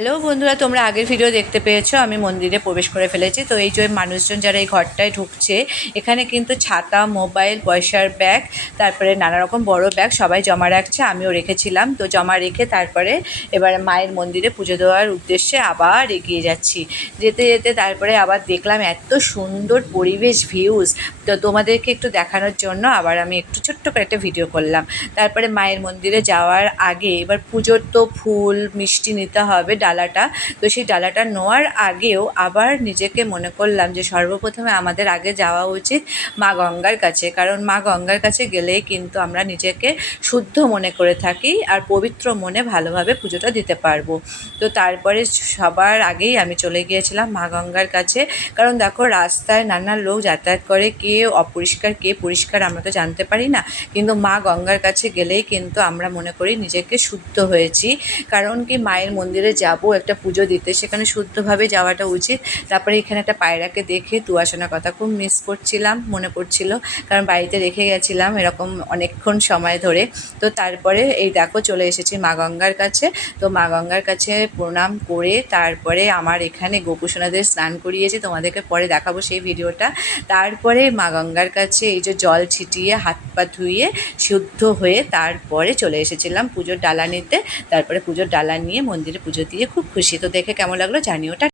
Hello বন্ধুরা, তোমরা আগের ভিডিও দেখতে পেয়েছো। আমি মন্দিরে প্রবেশ করে ফেলেছি। তো এই যে মানুষজন যারা এই ঘরটায় ঢুকছে, এখানে কিন্তু ছাতা, মোবাইল, পয়সার ব্যাগ, তারপরে নানা রকম বড় ব্যাগ সবাই জমা রাখছে। আমিও রেখেছিলাম। তো জমা রেখে তারপরে এবারে মায়ের মন্দিরে পুজো দেওয়ার উদ্দেশ্যে আবার এগিয়ে যাচ্ছি। যেতে যেতে তারপরে আবার দেখলাম এত সুন্দর পরিবেশ, ভিউজ। তো তোমাদেরকে একটু দেখানোর জন্য আবার আমি একটু ছোট্ট করে একটা ভিডিও করলাম। তারপরে মায়ের মন্দিরে যাওয়ার আগে এবার পুজোর তো ফুল মিষ্টি নিতে হবে, ডালাটা। তো সেই ডালাটা নেওয়ার আগেও আবার নিজেকে মনে করলাম যে সর্বপ্রথমে আমাদের আগে যাওয়া উচিত মা গঙ্গার কাছে, কারণ মা গঙ্গার কাছে গেলেই কিন্তু আমরা নিজেকে শুদ্ধ মনে করে থাকি আর পবিত্র মনে ভালোভাবে পুজোটা দিতে পারবো। তো তারপরে সবার আগেই আমি চলে গিয়েছিলাম মা গঙ্গার কাছে, কারণ দেখো রাস্তায় নানা লোক যাতায়াত করে, কে অপরিষ্কার কে পরিষ্কার আমরা তো জানতে পারি না, কিন্তু মা গঙ্গার কাছে গেলেই কিন্তু আমরা মনে করি নিজেকে শুদ্ধ হয়েছি। কারণ কি, মায়ের মন্দিরে যাব একটা পুজো দিতে, সেখানে শুদ্ধভাবে যাওয়াটা উচিত। তারপরে এখানে একটা পায়রাকে দেখে তুয়াশানার কথা খুব মিস করছিলাম, মনে পড়ছিল, কারণ বাড়িতে রেখে গেছিলাম এরকম অনেকক্ষণ সময় ধরে। তো তারপরে এই দেখো চলে এসেছি মা গঙ্গার কাছে। তো মা গঙ্গার কাছে প্রণাম করে তারপরে আমার এখানে গোপুসোনাদের স্নান করিয়েছি, তোমাদেরকে পরে দেখাবো সেই ভিডিওটা। তারপরে মা গঙ্গার কাছে এই যে জল ছিটিয়ে হাত পা ধুয়ে শুদ্ধ হয়ে তারপরে চলে এসেছিলাম পুজোর ডালা নিতে। তারপরে পুজোর ডালা নিয়ে মন্দিরে পুজো দিয়ে খুব খুশি। তো দেখে কেমন লাগলো জানিও।